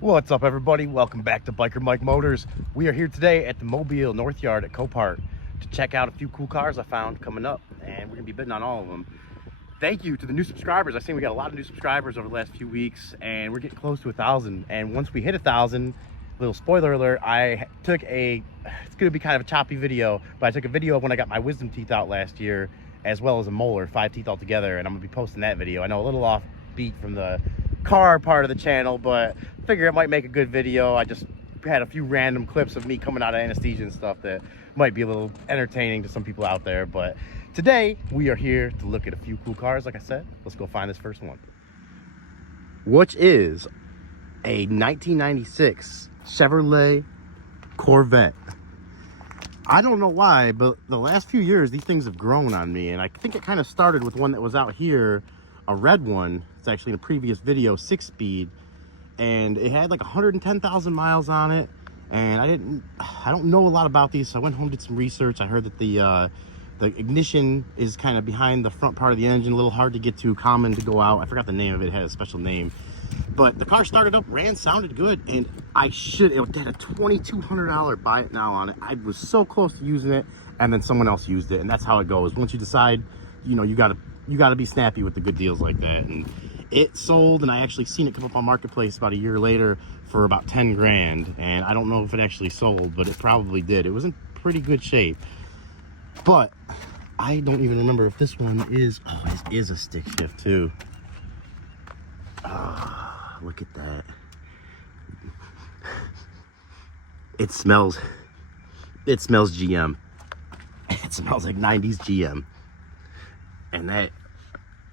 What's up, everybody? Welcome back to Biker Mike Motors. We are here today at the Mobile North Yard at Copart to check out a few cool cars I found coming up, and we're gonna be bidding on all of them. Thank you to the new subscribers. I've seen we got a lot of new subscribers over the last few weeks, and we're getting close to 1,000. And once we hit 1,000, little spoiler alert, I took it's gonna be kind of a choppy video, but I took a video of when I got my wisdom teeth out last year, as well as a molar, 5 teeth altogether, and I'm gonna be posting that video. I know a little off beat from the car part of the channel, but figure it might make a good video. I just had a few random clips of me coming out of anesthesia and stuff that might be a little entertaining to some people out there. But today we are here to look at a few cool cars. Like I said, let's go find this first one, which is a 1996 Chevrolet Corvette. I don't know why, but the last few years these things have grown on me, and I think it kind of started with one that was out here, a red one. It's actually in a previous video, 6-speed, and it had like 110,000 miles on it. And I don't know a lot about these, so I went home, did some research. I heard that the ignition is kind of behind the front part of the engine, a little hard to get to, common to go out. I forgot the name of it, it had a special name, but the car started up, ran, sounded good, and it had a $2,200 buy it now on it. I was so close to using it, and then someone else used it, and that's how it goes. Once you decide, you know, you gotta be snappy with the good deals like that. And it sold, and I actually seen it come up on Marketplace about a year later for about 10 grand, and I don't know if it actually sold, but it probably did. It was in pretty good shape, but I don't even remember if this one is, oh, it is a stick shift too. Oh, look at that. It smells GM. It smells like 90s GM. And that,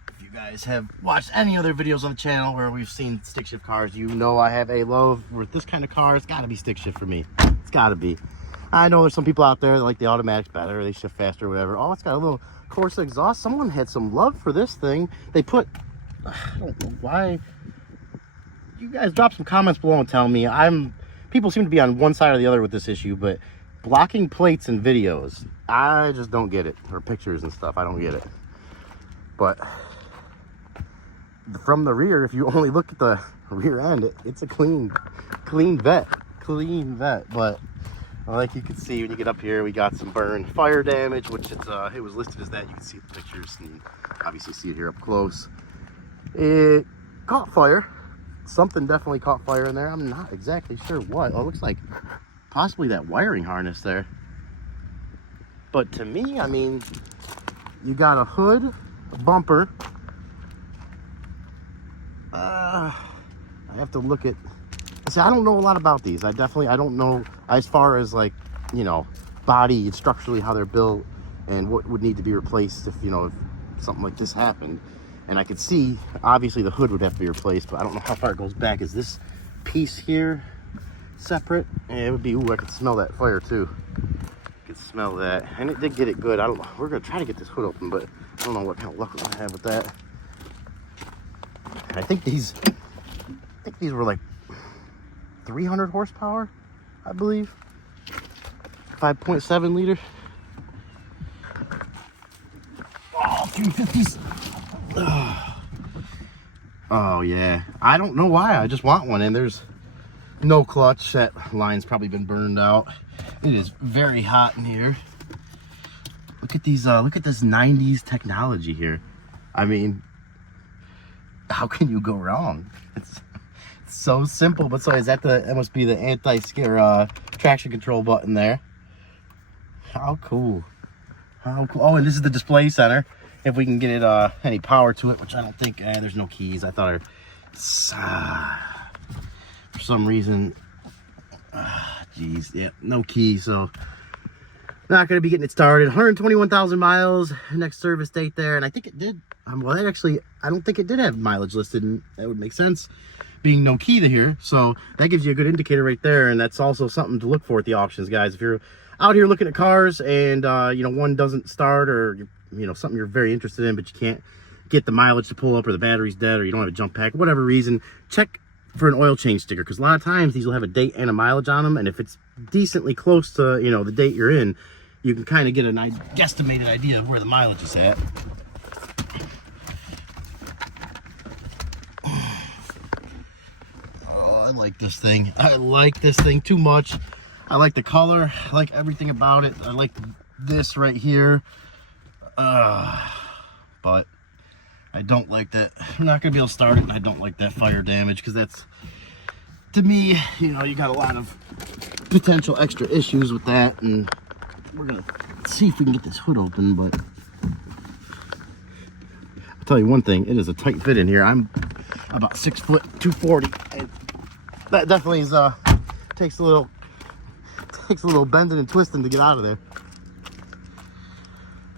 if you guys have watched any other videos on the channel where we've seen stick shift cars, you know I have a love for this kind of car. It's got to be stick shift for me. It's got to be. I know there's some people out there that like the automatics better, they shift faster or whatever. Oh, it's got a little Corsa exhaust. Someone had some love for this thing. They put, I don't know why. You guys drop some comments below and tell me. People seem to be on one side or the other with this issue, but blocking plates in videos, I just don't get it. Or pictures and stuff, I don't get it. But from the rear, if you only look at the rear end, it's a clean vet. But like you can see when you get up here, we got some burn fire damage, which it was listed as that. You can see the pictures and obviously see it here up close. It caught fire. Something definitely caught fire in there. I'm not exactly sure what. Oh, it looks like possibly that wiring harness there. But to me, I mean, you got a hood, a bumper. I have to look at, see, I don't know a lot about these. I don't know as far as, like, you know, body and structurally how they're built and what would need to be replaced if, you know, if something like this happened. And I could see obviously the hood would have to be replaced, but I don't know how far it goes back. Is this piece here separate? And it would be, ooh, I could smell that fire too. I could smell that, and it did get it good. I don't know, we're gonna try to get this hood open, but I don't know what kind of luck we're gonna have with that. I think these were like 300 horsepower, I believe. 5.7 liter. Oh, 350s. Oh yeah, I don't know why, I just want one, and there's no clutch. That line's probably been burned out. It is very hot in here. Look at these, look at this 90s technology here. I mean, how can you go wrong? It's so simple, but so is that that must be the anti-scare traction control button there. How cool. How cool. Oh, and this is the display center. If we can get it any power to it, which I don't think, there's no keys. I thought for some reason, geez, yeah, no key, so not gonna be getting it started. 121,000 miles, next service date there, and I think it did. Well, that actually, I don't think it did have mileage listed, and that would make sense, being no key to here. So that gives you a good indicator right there, and that's also something to look for at the auctions, guys. If you're out here looking at cars and you know, one doesn't start, or you know, something you're very interested in, but you can't get the mileage to pull up, or the battery's dead, or you don't have a jump pack, whatever reason, check for an oil change sticker, because a lot of times these will have a date and a mileage on them, and if it's decently close to, you know, the date you're in, you can kind of get an guesstimated idea of where the mileage is at. like this thing. I like this thing too much. I like the color. I like everything about it. I like this right here. But I don't like that. I'm not gonna be able to start it, and I don't like that fire damage, because that's, to me, you know, you got a lot of potential extra issues with that. And we're gonna see if we can get this hood open. But I'll tell you one thing, it is a tight fit in here. I'm about 6 foot 240. And that definitely is takes a little bending and twisting to get out of there.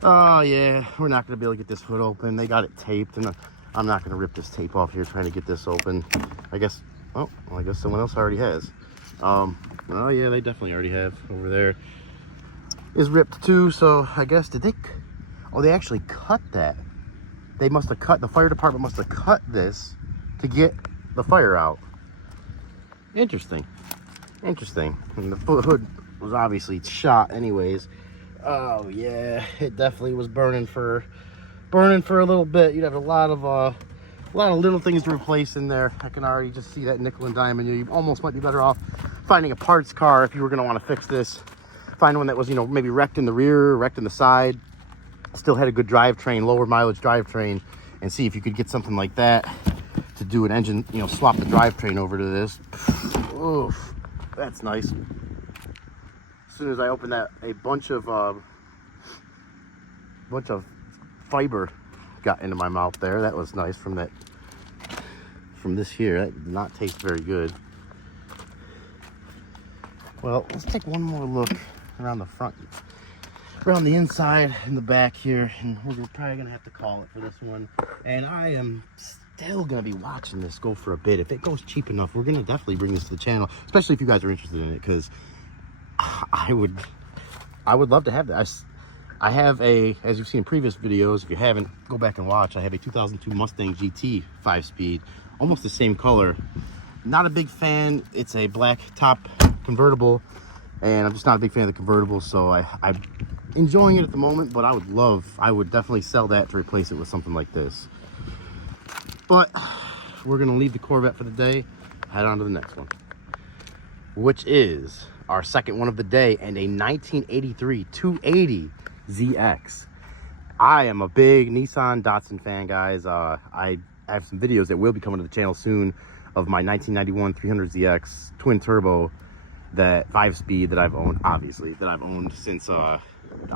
Oh yeah, we're not gonna be able to get this hood open. They got it taped, and I'm not gonna rip this tape off here trying to get this open. I guess, oh, well, I guess someone else already has. Oh yeah, they definitely already have. Over there is ripped too, so I guess, did they, oh, they actually cut that. They must have cut, the fire department must have cut this to get the fire out. Interesting. Interesting. And the hood was obviously shot anyways. Oh yeah, it definitely was burning for a little bit. You'd have a lot of little things to replace in there. I can already just see that nickel and diamond. You almost might be better off finding a parts car if you were going to want to fix this. Find one that was, you know, maybe wrecked in the rear, wrecked in the side, still had a good drivetrain, lower mileage drivetrain, and see if you could get something like that to do an engine, you know, swap the drivetrain over to this. Oof, that's nice. As soon as I opened that, a bunch of fiber got into my mouth there. That was nice from this here. That did not taste very good. Well, let's take one more look around the front, around the inside and the back here, and we're probably gonna have to call it for this one. And I am still gonna be watching this go for a bit. If it goes cheap enough, we're gonna definitely bring this to the channel, especially if you guys are interested in it, because I would love to have that. I have a, as you've seen in previous videos, if you haven't, go back and watch. I have a 2002 Mustang GT 5-speed, almost the same color. Not a big fan. It's a black top convertible, and I'm just not a big fan of the convertible, so I'm enjoying it at the moment, but I would definitely sell that to replace it with something like this. But we're gonna leave the Corvette for the day, head on to the next one, which is our second one of the day, and a 1983 280 ZX. I am a big Nissan Datsun fan, guys. I have some videos that will be coming to the channel soon of my 1991 300ZX twin turbo, that 5-speed that I've owned, obviously, that I've owned since I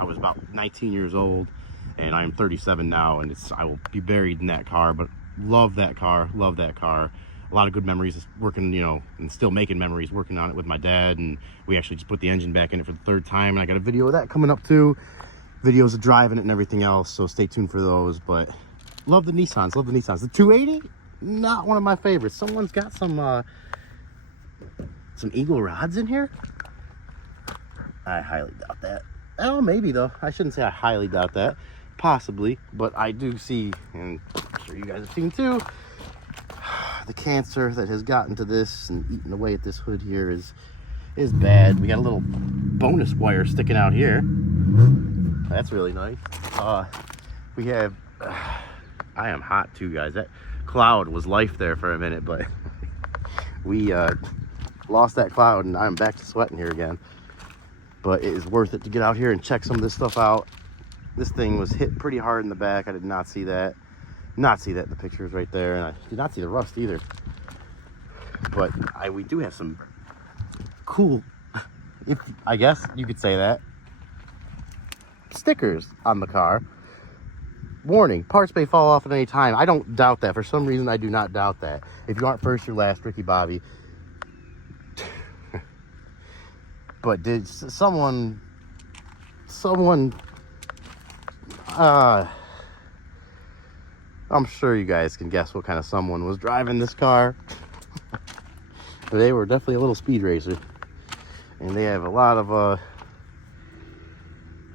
was about 19 years old, and I am 37 now, and I will be buried in that car. But love that car, love that car. A lot of good memories working, you know, and still making memories working on it with my dad. And we actually just put the engine back in it for the 3rd time, and I got a video of that coming up too, videos of driving it and everything else, so stay tuned for those. But love the Nissans, love the Nissans. The 280, not one of my favorites. Someone's got some Eagle rods in here. I highly doubt that. Oh, maybe though. I shouldn't say I highly doubt that. Possibly, but I do see, and I'm sure you guys have seen too, the cancer that has gotten to this and eaten away at this hood here is bad. We got a little bonus wire sticking out here. That's really nice. We have, I am hot too, guys. That cloud was life there for a minute, but we lost that cloud, and I'm back to sweating here again. But it is worth it to get out here and check some of this stuff out. This thing was hit pretty hard in the back. I did not see that. Not see that in the pictures right there, and I did not see the rust either. But we do have some cool, if I guess you could say that, stickers on the car. Warning, parts may fall off at any time. I don't doubt that. For some reason, I do not doubt that. If you aren't first, you're last, Ricky Bobby. But did someone I'm sure you guys can guess what kind of someone was driving this car. They were definitely a little speed racer, and they have a lot of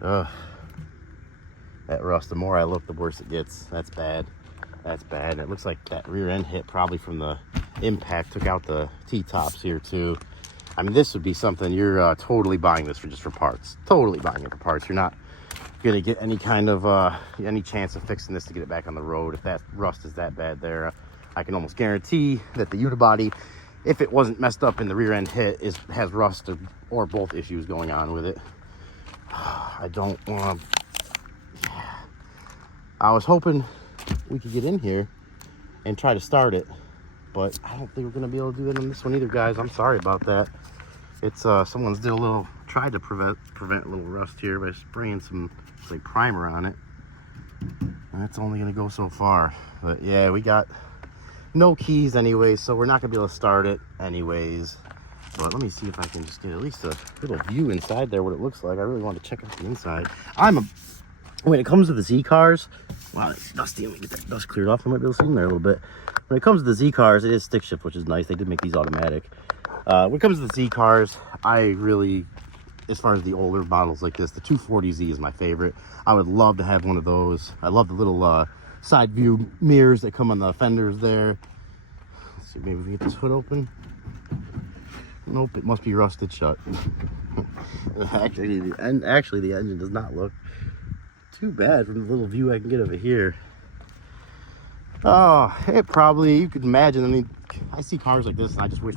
that rust. The more I look, the worse it gets. That's bad. That's bad. And it looks like that rear end hit probably from the impact took out the T-tops here too. I mean, this would be something you're totally buying this for, just for parts. Totally buying it for parts. You're not gonna get any kind of any chance of fixing this to get it back on the road if that rust is that bad there. I can almost guarantee that the unibody if it wasn't messed up in the rear end hit, has rust or both issues going on with it. I don't want to... I was hoping we could get in here and try to start it, but I don't think we're gonna be able to do it on this one either, guys. I'm sorry about that. It's someone's tried to prevent a little rust here by spraying some like primer on it, and that's only gonna go so far. But yeah, we got no keys anyways, so we're not gonna be able to start it anyways. But let me see if I can just get at least a little view inside there, what it looks like. I really want to check out the inside. When it comes to the Z cars, wow, it's dusty. Let me get that dust cleared off. I might be able to see them there a little bit. When it comes to the Z cars, it is stick shift, which is nice. They did make these automatic. When it comes to the Z cars, I really, as far as the older models like this, the 240Z is my favorite. I would love to have one of those. I love the little side view mirrors that come on the fenders there. Let's see, maybe we can get this hood open. Nope, it must be rusted shut. Actually, the engine does not look too bad from the little view I can get over here. Oh, it probably, you could imagine, I mean, I see cars like this and I just wish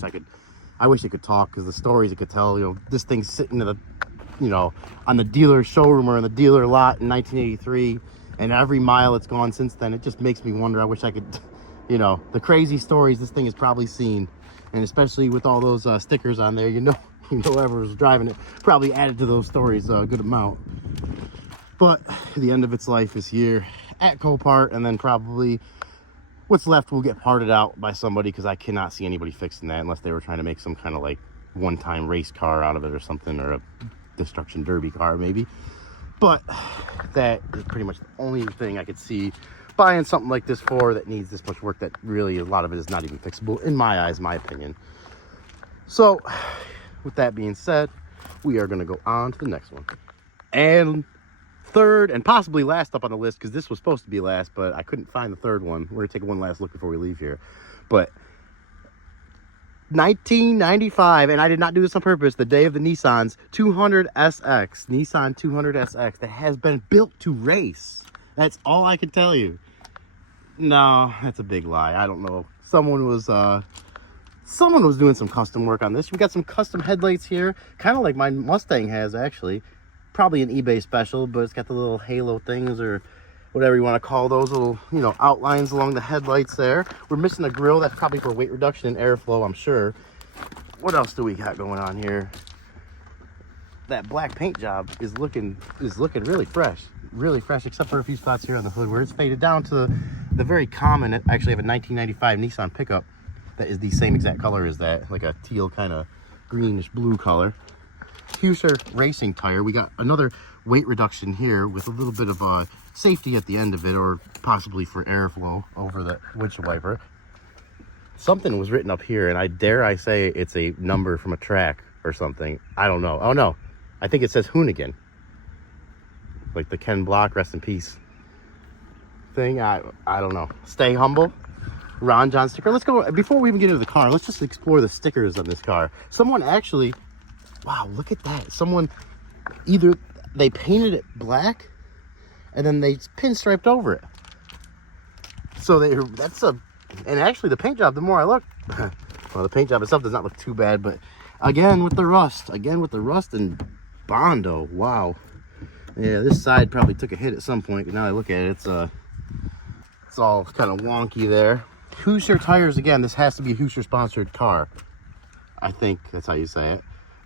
I wish it could talk, because the stories it could tell. You know, this thing's sitting on the dealer showroom or in the dealer lot in 1983, and every mile it's gone since then. It just makes me wonder. I wish I could, the crazy stories this thing has probably seen, and especially with all those stickers on there, whoever was driving it probably added to those stories a good amount. But the end of its life is here at Copart, and then probably what's left will get parted out by somebody, because I cannot see anybody fixing that unless they were trying to make some kind of like one-time race car out of it or something, or a destruction derby car maybe. But that is pretty much the only thing I could see buying something like this for, that needs this much work, that really a lot of it is not even fixable in my eyes, my opinion. So with that being said, we are going to go on to the next one. And third, and possibly last up on the list, because this was supposed to be last, but I couldn't find the third one. We're going to take one last look before we leave here. But 1995, and I did not do this on purpose, the day of the Nissan's 200SX, Nissan 200SX, that has been built to race. That's all I can tell you. No, that's a big lie. I don't know. Someone was doing some custom work on this. We got some custom headlights here, kind of like my Mustang has, actually. Probably an eBay special, but it's got the little halo things, or whatever you want to call those, little outlines along the headlights there. We're missing a grille. That's probably for weight reduction and airflow, I'm sure. What else do we got going on here? That black paint job is looking really fresh, except for a few spots here on the hood where it's faded down to the very common. I actually have a 1995 Nissan pickup that is the same exact color as that, like a teal kind of greenish blue color. Huser racing tire. We got another weight reduction here with a little bit of safety at the end of it, or possibly for airflow over the windshield wiper. Something was written up here, and I say it's a number from a track or something. I don't know. Oh no, I think it says Hoonigan, like the Ken Block, rest in peace thing. I don't know. Stay humble. Ron John sticker. Let's go, before we even get into the car, let's just explore the stickers on this car. Someone actually, wow, look at that. Someone, either they painted it black and then they pinstriped over it. So and actually the paint job, the more I look, well, the paint job itself does not look too bad, but again with the rust and Bondo, wow. Yeah, this side probably took a hit at some point, but now I look at it, it's all kind of wonky there. Huser tires, again, this has to be a Huser sponsored car. I think that's how you say it.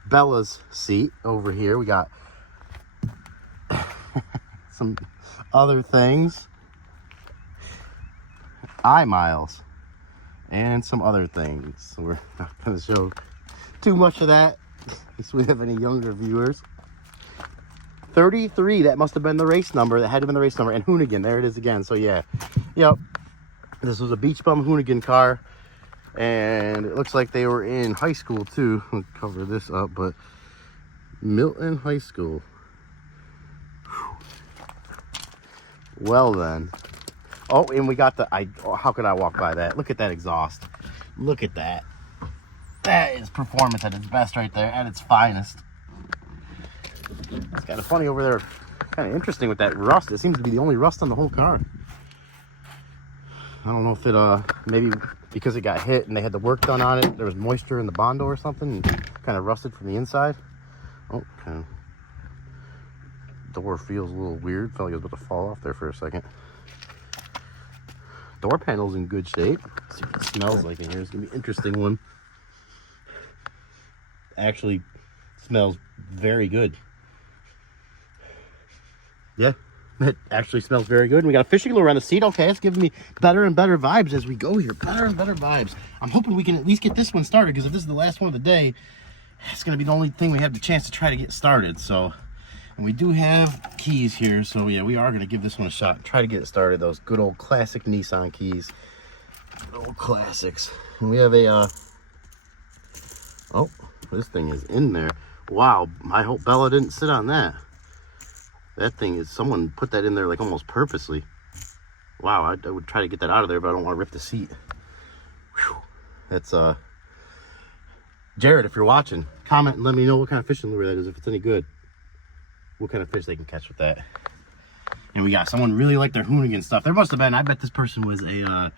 Bella's seat over here. We got some other things. iMiles. And some other things. We're not going to show too much of that, if we have any younger viewers. 33, that must have been the race number. That had to have been the race number. And Hoonigan, there it is again. So yeah, yep. This was a Beach Bum Hoonigan car, and it looks like they were in high school too. I'll cover this up, but Milton High School. Well then. Oh, and we got how could I walk by that? Look at that exhaust. Look at that. That is performance at its best right there, at its finest. It's kind of funny over there. Kind of interesting with that rust. It seems to be the only rust on the whole car. I don't know if it, maybe because it got hit and they had the work done on it, there was moisture in the Bondo or something, and kind of rusted from the inside. Oh, kind of. Door feels a little weird. Felt like it was about to fall off there for a second. Door panel's in good shape. Let's see what it smells like in here. It's gonna be an interesting one. Actually smells very good. Yeah, it actually smells very good. And we got a fishing lure on the seat. Okay, it's giving me better and better vibes as we go here. Better and better vibes. I'm hoping we can at least get this one started, because if this is the last one of the day, it's gonna be the only thing we have the chance to try to get started. So, and we do have keys here, so yeah, we are going to give this one a shot and try to get it started. Those good old classic Nissan keys. Good old classics. And we have a, oh, this thing is in there. Wow, I hope Bella didn't sit on that. That thing is, someone put that in there like almost purposely. Wow, I would try to get that out of there, but I don't want to rip the seat. Whew. That's, Jared, if you're watching, comment and let me know what kind of fishing lure that is, if it's any good. What kind of fish they can catch with that. And we got someone really like their Hoonigan stuff. There must have been, I bet this person was a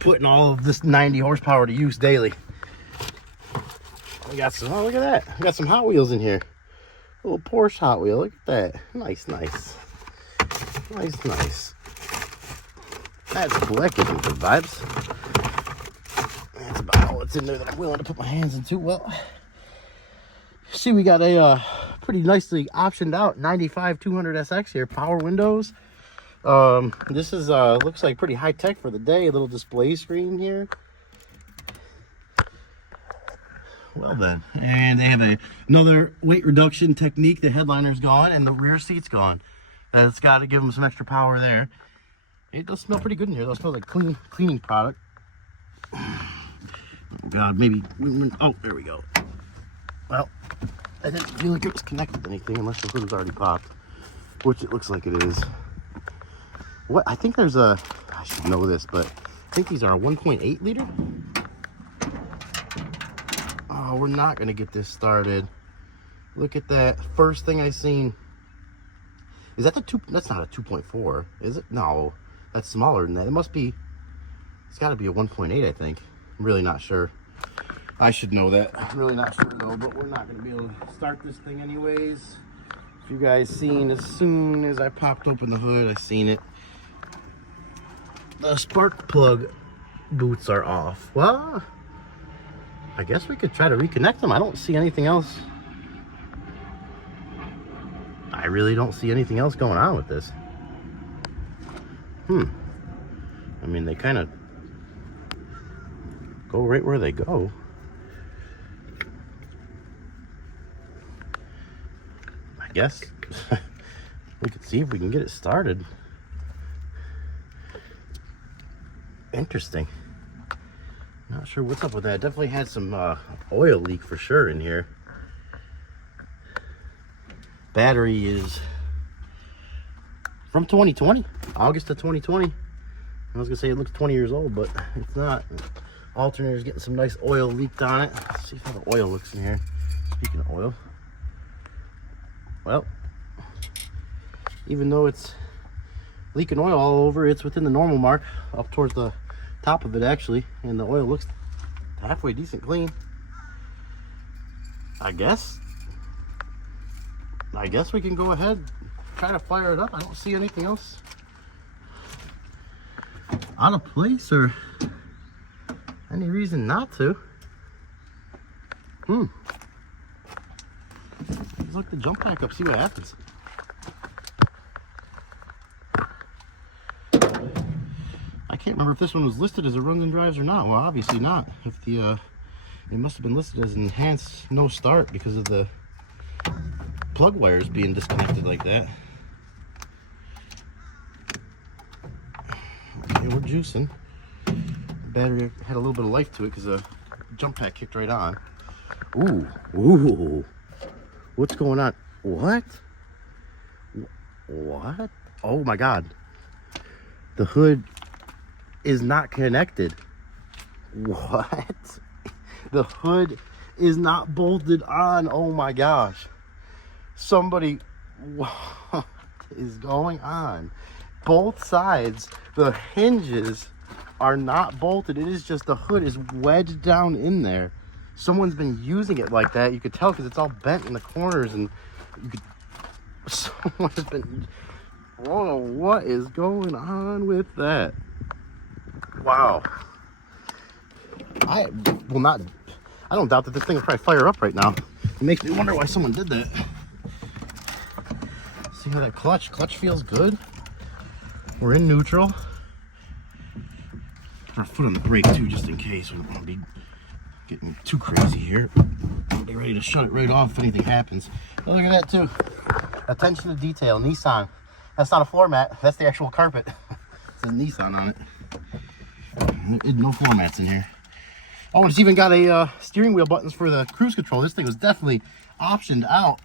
putting all of this 90 horsepower to use daily. We got some, oh, look at that, we got some Hot Wheels in here. A little Porsche Hot Wheel, look at that. Nice. That's cool. That gives me good vibes. That's about all that's in there that I'm willing to put my hands into. Well, see, we got a pretty nicely optioned out 95 200SX here, power windows. This is looks like pretty high tech for the day. A little display screen here. Well then, and they have another weight reduction technique. The headliner's gone and the rear seat's gone. That's got to give them some extra power there. It does smell pretty good in here. It smells like cleaning product. Oh God, maybe. Oh, there we go. Well, I didn't feel like it was connected to anything unless the hood was already popped, which it looks like it is. What, I think there's a, I should know this, but I think these are a 1.8 liter. Oh, we're not gonna get this started. Look at that. First thing I seen. Is that the two? That's not a 2.4, is it? No, that's smaller than that. It must be, it's gotta be a 1.8, I think. I'm really not sure. I should know that. I'm really not sure though, but we're not going to be able to start this thing anyways. If you guys seen, as soon as I popped open the hood, I seen it. The spark plug boots are off. Well, I guess we could try to reconnect them. I don't see anything else. I really don't see anything else going on with this. I mean, they kind of go right where they go. I guess we could see if we can get it started. Interesting. Not sure what's up with that. Definitely had some oil leak for sure in here. Battery is from 2020, August of 2020. I was gonna say it looks 20 years old, but it's not. Alternator's getting some nice oil leaked on it. Let's see how the oil looks in here. Speaking of oil, well, even though it's leaking oil all over, it's within the normal mark, up towards the top of it actually, and the oil looks halfway decent clean. I guess we can go ahead, try to fire it up. I don't see anything else out of place or any reason not to. Let's look the jump pack up, see what happens. I can't remember if this one was listed as a runs and drives or not. Well, obviously not. If the it must have been listed as enhanced no start because of the plug wires being disconnected like that. Okay, we're juicing. Battery had a little bit of life to it because the jump pack kicked right on. Ooh, what's going on? What? Oh my God, the hood is not connected. What? The hood is not bolted on. Oh my gosh, somebody, what is going on? both sides, the hinges are not bolted. It is just the hood is wedged down in there. Someone's been using it like that. You could tell because it's all bent in the corners, and you could, someone has been, I don't know what is going on with that. Wow. I don't doubt that this thing will probably fire up right now. It makes me wonder why someone did that. See how that clutch feels good. We're in neutral. Put our foot on the brake too, just in case. We don't want to be getting too crazy here. Be ready to shut it right off if anything happens. Oh, look at that too. Attention to detail, Nissan. That's not a floor mat, that's the actual carpet. It says Nissan on it. No floor mats in here. Oh, it's even got a steering wheel buttons for the cruise control. This thing was definitely optioned out.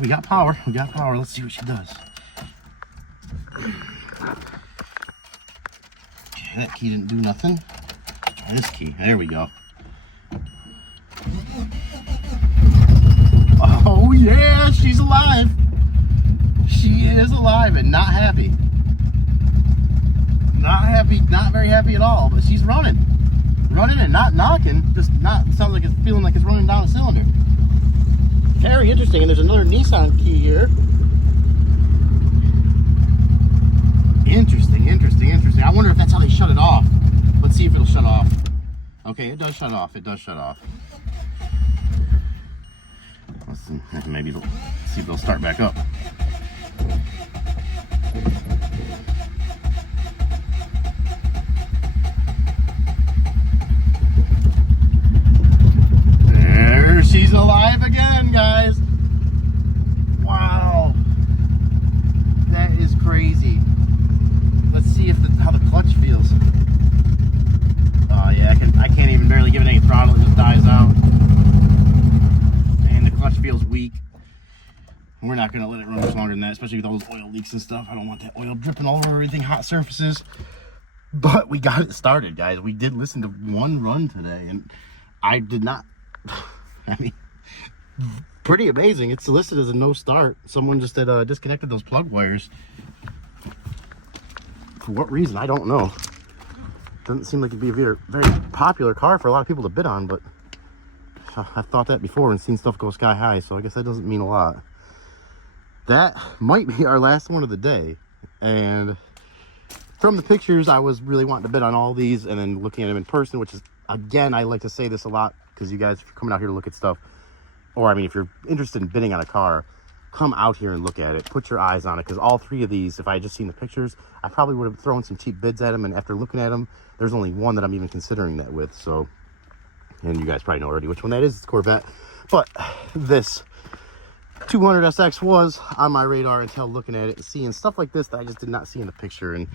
We got power. We got power. Let's see what she does. Okay, that key didn't do nothing. Let's try this key. There we go. Oh yeah, she's alive. She is alive and not happy. Not happy, not very happy at all, but she's running. Running and not knocking, just not, sounds like it's feeling like it's running down a cylinder. Very interesting, and there's another Nissan key here. Interesting, interesting, interesting. I wonder if that's how they shut it off. Let's see if it'll shut off. Okay, it does shut off, it does shut off. Let's see, maybe it'll, see if they'll start back up. She's alive again, guys. Wow, that is crazy. Let's see if how the clutch feels. Oh yeah, I can't even barely give it any throttle. It just dies out, and the clutch feels weak. We're not gonna let it run much longer than that, especially with all those oil leaks and stuff. I don't want that oil dripping all over everything, hot surfaces. But we got it started, guys. We did listen to one run today, and I did not. I mean, pretty amazing. It's listed as a no start. Someone just had disconnected those plug wires. For what reason? I don't know. Doesn't seem like it'd be a very popular car for a lot of people to bid on, but I've thought that before and seen stuff go sky high, so I guess that doesn't mean a lot. That might be our last one of the day. And from the pictures, I was really wanting to bid on all these, and then looking at them in person, which is, again, I like to say this a lot, because you guys, if you're coming out here to look at stuff, or I mean, if you're interested in bidding on a car, come out here and look at it. Put your eyes on it, because all three of these, if I had just seen the pictures, I probably would have thrown some cheap bids at them, and after looking at them, there's only one that I'm even considering that with. So, and you guys probably know already which one that is. It's Corvette. But this 200SX was on my radar until looking at it and seeing stuff like this that I just did not see in the picture. And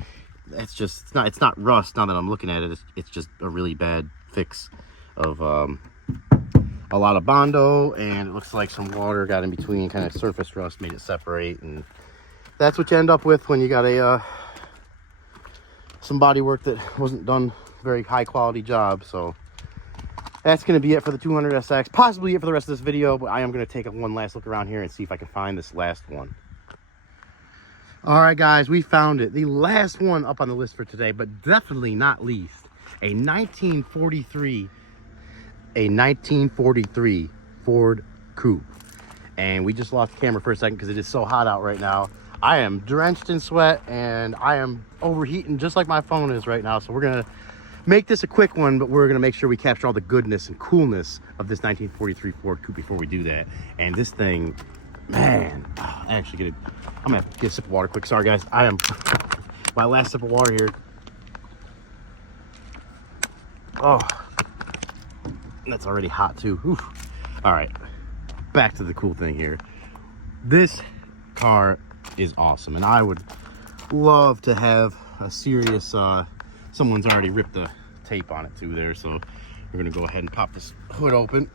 it's just, it's not rust now that I'm looking at it. It's just a really bad fix of a lot of Bondo, and it looks like some water got in between, kind of surface rust made it separate, and that's what you end up with when you got a some body work that wasn't done very high quality job. So that's going to be it for the 200SX, possibly it for the rest of this video, but I am going to take one last look around here and see if I can find this last one. All right, guys, we found it. The last one up on the list for today, but definitely not least, a 1943 Ford Coupe. And we just lost the camera for a second because it is so hot out right now. I am drenched in sweat and I am overheating just like my phone is right now. So we're gonna make this a quick one, but we're gonna make sure we capture all the goodness and coolness of this 1943 Ford Coupe before we do that. And this thing, man, I'm gonna have to get a sip of water quick. Sorry guys, I am my last sip of water here. Oh, that's already hot too. Oof. All right, back to the cool thing here. This car is awesome, and I would love to have a serious someone's already ripped the tape on it too there, so we're gonna go ahead and pop this hood open,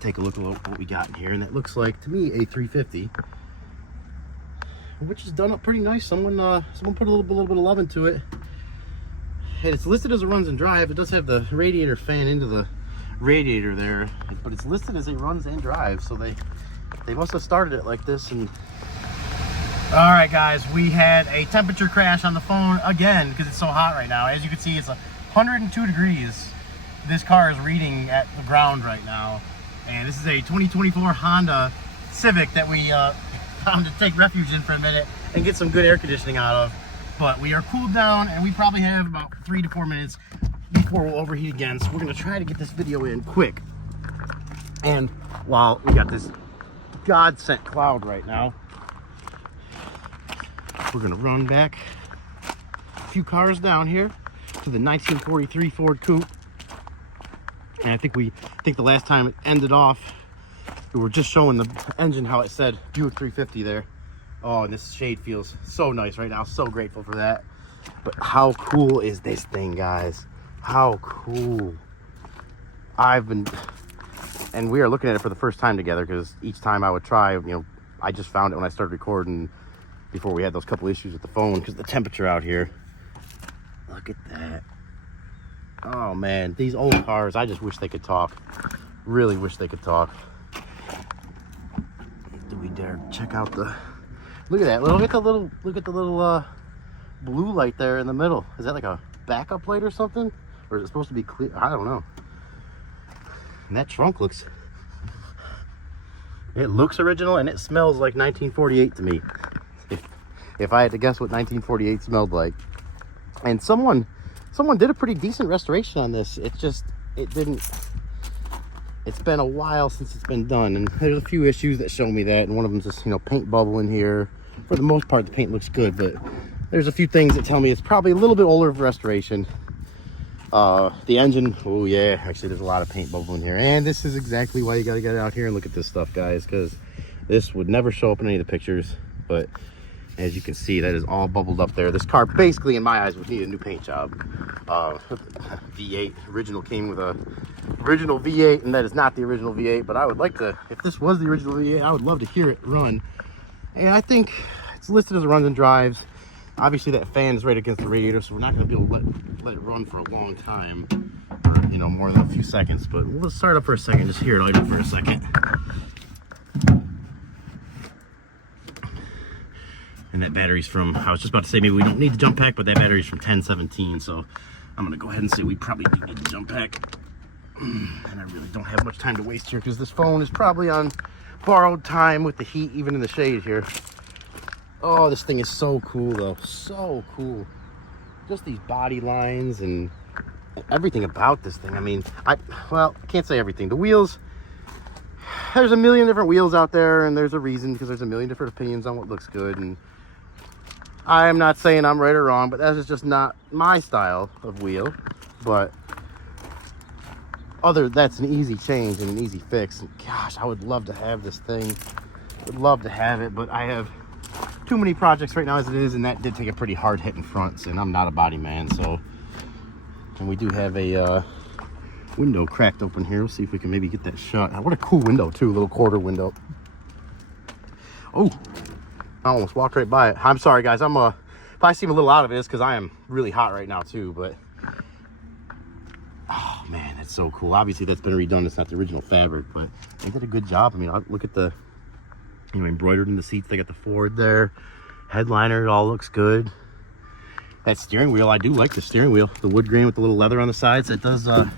take a look at what we got in here, and it looks like to me a 350, which is done up pretty nice. Someone put a little bit of love into it. And it's listed as a runs and drive. It does have the radiator fan into the radiator there, but it's listed as a runs and drive, so they must have started it like this and All right, guys, we had a temperature crash on the phone again because it's so hot right now. As you can see, it's 102 degrees. This car is reading at the ground right now. And this is a 2024 Honda Civic that we found to take refuge in for a minute and get some good air conditioning out of. But we are cooled down and we probably have about 3 to 4 minutes before we'll overheat again. So we're gonna try to get this video in quick. And while we got this God-sent cloud right now, we're gonna run back a few cars down here to the 1943 Ford Coupe. And I think the last time it ended off, we were just showing the engine how it said Buick 350 there. Oh, and this shade feels so nice right now. So grateful for that. But how cool is this thing, guys? How cool. And we are looking at it for the first time together because each time I would try, you know, I just found it when I started recording before we had those couple issues with the phone because the temperature out here. Look at that. Oh man, these old cars, I just wish they could talk. Really wish they could talk. Do we dare check out the, look at that, look at the little blue light there in the middle. Is that like a backup light or something? Or is it supposed to be clear? I don't know. And that trunk looks, it looks original and it smells like 1948 to me. If I had to guess what 1948 smelled like. And someone did a pretty decent restoration on this. It's been a while since it's been done. And there's a few issues that show me that. And one of them is just, you know, paint bubble in here. For the most part, the paint looks good, but there's a few things that tell me it's probably a little bit older of restoration. The engine, oh yeah, actually there's a lot of paint bubble in here. And this is exactly why you gotta get out here and look at this stuff, guys, because this would never show up in any of the pictures. But as you can see, that is all bubbled up there. This car basically, in my eyes, would need a new paint job. V8 original came with a original V8, and that is not the original V8, but I would like to, if this was the original V8, I would love to hear it run. And I think it's listed as runs and drives. Obviously that fan is right against the radiator, so we're not going to be able to let it run for a long time, you know, more than a few seconds. But we'll start up for a second, just hear it idle for a second. And that battery's from, I was just about to say maybe we don't need the jump pack, but that battery's from 1017, so I'm going to go ahead and say we probably do need the jump pack. And I really don't have much time to waste here because this phone is probably on borrowed time with the heat even in the shade here. Oh, this thing is so cool though, so cool. Just these body lines and everything about this thing. I mean, I can't say everything. The wheels, there's a million different wheels out there, and there's a reason, because there's a million different opinions on what looks good. And I am not saying I'm right or wrong, but that is just not my style of wheel. But that's an easy change and an easy fix. And gosh, I would love to have this thing. Would love to have it, but I have too many projects right now as it is, and that did take a pretty hard hit in fronts, and I'm not a body man. So, and we do have a window cracked open here. We'll see if we can maybe get that shot. What a cool window too, a little quarter window. Oh, I almost walked right by it. I'm sorry guys, if I seem a little out of it, it's because I am really hot right now too. But oh man, that's so cool. Obviously that's been redone, it's not the original fabric, but they did a good job. I mean, look at the, you know, embroidered in the seats. They got the Ford there, headliner, it all looks good. That steering wheel, I do like the steering wheel, the wood grain with the little leather on the sides. That does that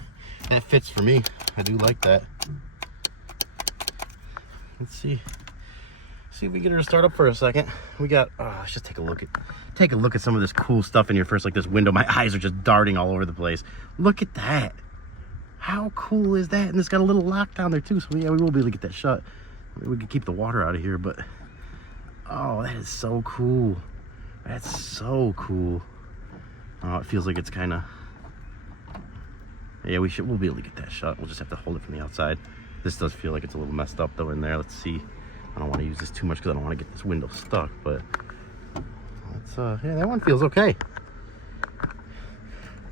fits for me. I do like that. Let's see if we get her to start up for a second. We got, let's just take a look at some of this cool stuff in here first. Like this window, my eyes are just darting all over the place. Look at that. How cool is that? And it's got a little lock down there too, so yeah, we will be able to get that shut. We can keep the water out of here, but oh, that is so cool. That's so cool. Oh, it feels like it's kind of, yeah, we'll be able to get that shut. We'll just have to hold it from the outside. This does feel like it's a little messed up though in there. Let's see. I don't want to use this too much because I don't want to get this window stuck, but let's, yeah, that one feels okay.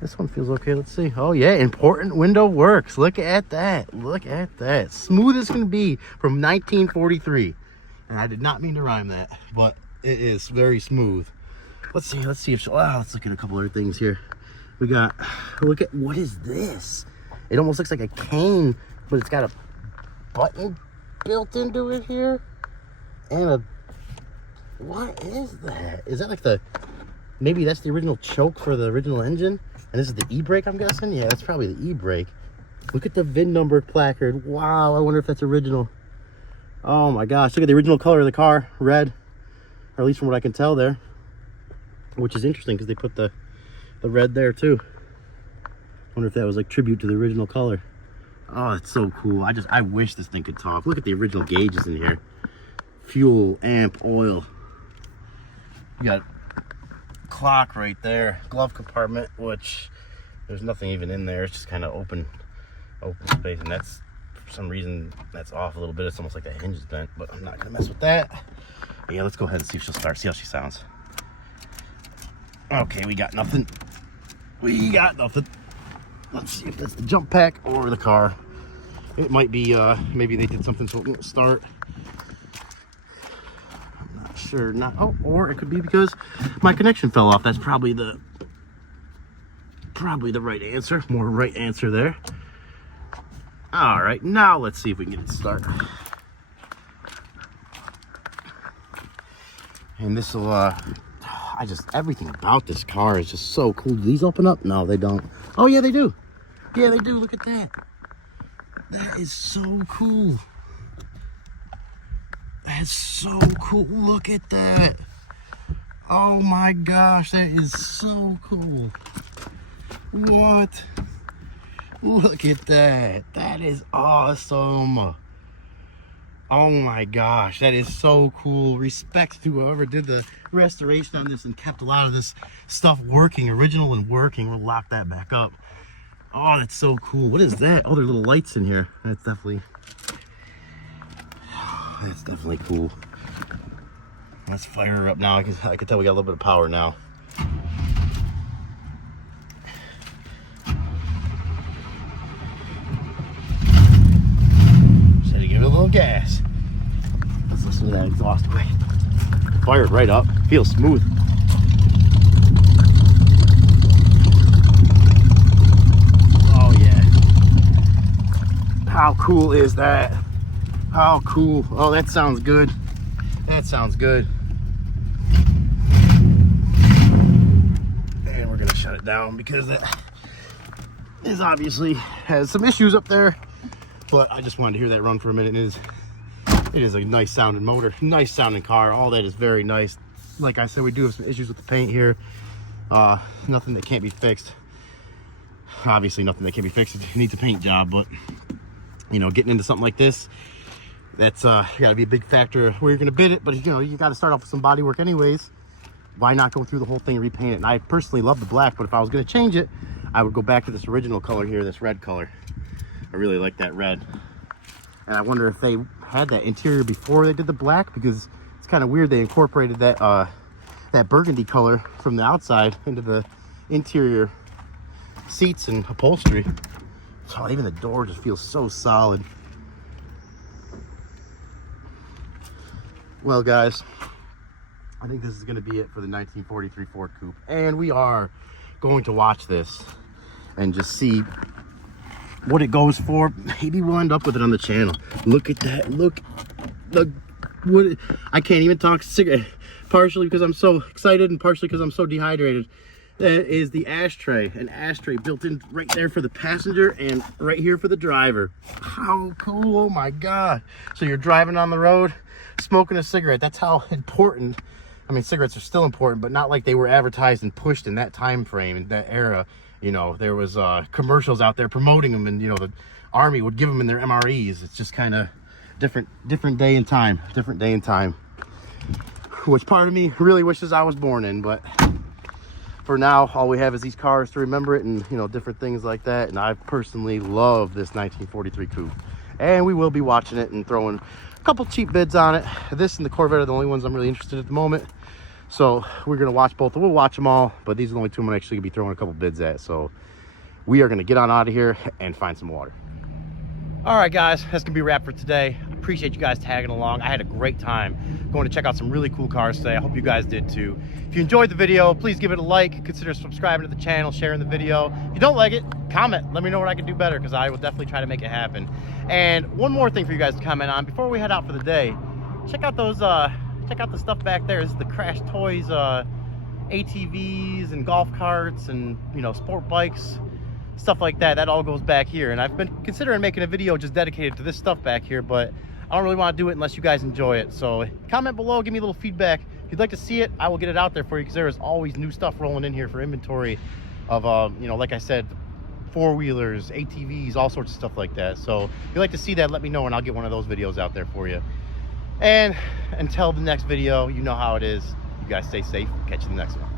This one feels okay. Let's see. Oh yeah, important window works. Look at that. Look at that. Smooth as can be from 1943. And I did not mean to rhyme that, but it is very smooth. Let's see if let's look at a couple other things here. We got, look at, what is this? It almost looks like a cane, but it's got a button built into it here. And What is that? Is that like the, maybe that's the original choke for the original engine? And this is the e-brake, I'm guessing? Yeah, that's probably the e-brake. Look at the VIN number placard. Wow, I wonder if that's original. Oh my gosh, look at the original color of the car, red. Or at least from what I can tell there. Which is interesting because they put the red there too. Wonder if that was like tribute to the original color. Oh, it's so cool. I wish this thing could talk. Look at the original gauges in here. Fuel, amp, oil. You got clock right there. Glove compartment, which there's nothing even in there. It's just kind of open space, and that's, for some reason, that's off a little bit. It's almost like the hinge is bent, but I'm not gonna mess with that. Yeah, let's go ahead and see if she'll start. See how she sounds. Okay, we got nothing. We got nothing. Let's see if that's the jump pack or the car. It might be, maybe they did something so it won't start. I'm not sure. Oh, or it could be because my connection fell off. That's probably the right answer. More right answer there. All right, now let's see if we can get it started. And this will, everything about this car is just so cool. Do these open up? No, they don't. Oh yeah, they do. Yeah, they do. Look at that. That is so cool. That's so cool. Look at that. Oh my gosh, that is so cool. What? Look at that. That is awesome. Oh my gosh, that is so cool. Respect to whoever did the restoration on this and kept a lot of this stuff working, original and working. We'll lock that back up. Oh, that's so cool. What is that? Oh, there are little lights in here. That's definitely cool. Let's fire her up now. I can tell we got a little bit of power now. Just had to give it a little gas. Let's listen to that exhaust. Wait. Fired right up. Feels smooth. Oh yeah. How cool is that? How cool. Oh, that sounds good. That sounds good. And we're gonna shut it down because that is obviously has some issues up there. But I just wanted to hear that run for a minute. It is a nice sounding motor, nice sounding car. All that is very nice. Like I said, we do have some issues with the paint here. Nothing that can't be fixed. Obviously nothing that can be fixed. It needs a paint job, but you know, getting into something like this, that's gotta be a big factor where you're gonna bid it. But you know, you gotta start off with some body work anyways. Why not go through the whole thing and repaint it? And I personally love the black, but if I was gonna change it, I would go back to this original color here, this red color. I really like that red. And I wonder if they had that interior before they did the black, because it's kind of weird they incorporated that that burgundy color from the outside into the interior seats and upholstery. So even the door just feels so solid. Well guys, I think this is going to be it for the 1943 Ford Coupe, and we are going to watch this and just see what it goes for. Maybe we'll end up with it on the channel. Look at that. Look what I can't even talk cigarette, partially because I'm so excited and partially because I'm so dehydrated. That is the ashtray, an ashtray built in right there for the passenger and right here for the driver. How cool. Oh my god. So you're driving on the road smoking a cigarette. That's how important. I mean, cigarettes are still important, but not like they were advertised and pushed in that time frame, in that era. You know, there was commercials out there promoting them, and you know, the army would give them in their MREs. It's just kind of different day and time, which part of me really wishes I was born in. But for now, all we have is these cars to remember it, and you know, different things like that. And I personally love this 1943 Coupe, and we will be watching it and throwing a couple cheap bids on it. This and the Corvette are the only ones I'm really interested in at the moment. So we're gonna watch both. We'll watch them all, but these are the only two I'm actually gonna be throwing a couple bids at. So we are gonna get on out of here and find some water. All right, guys, that's gonna be a wrap for today. Appreciate you guys tagging along. I had a great time going to check out some really cool cars today. I hope you guys did too. If you enjoyed the video, please give it a like. Consider subscribing to the channel, sharing the video. If you don't like it, comment. Let me know what I can do better, because I will definitely try to make it happen. And one more thing for you guys to comment on before we head out for the day. Check out those check out the stuff back there. This is the Crash Toys ATVs and golf carts and, you know, sport bikes, stuff like that. That all goes back here. And I've been considering making a video just dedicated to this stuff back here, but I don't really want to do it unless you guys enjoy it. So comment below, give me a little feedback. If you'd like to see it, I will get it out there for you, because there is always new stuff rolling in here for inventory of, you know, like I said, four-wheelers, ATVs, all sorts of stuff like that. So if you'd like to see that, let me know and I'll get one of those videos out there for you. And until the next video, you know how it is. You guys stay safe. Catch you in the next one.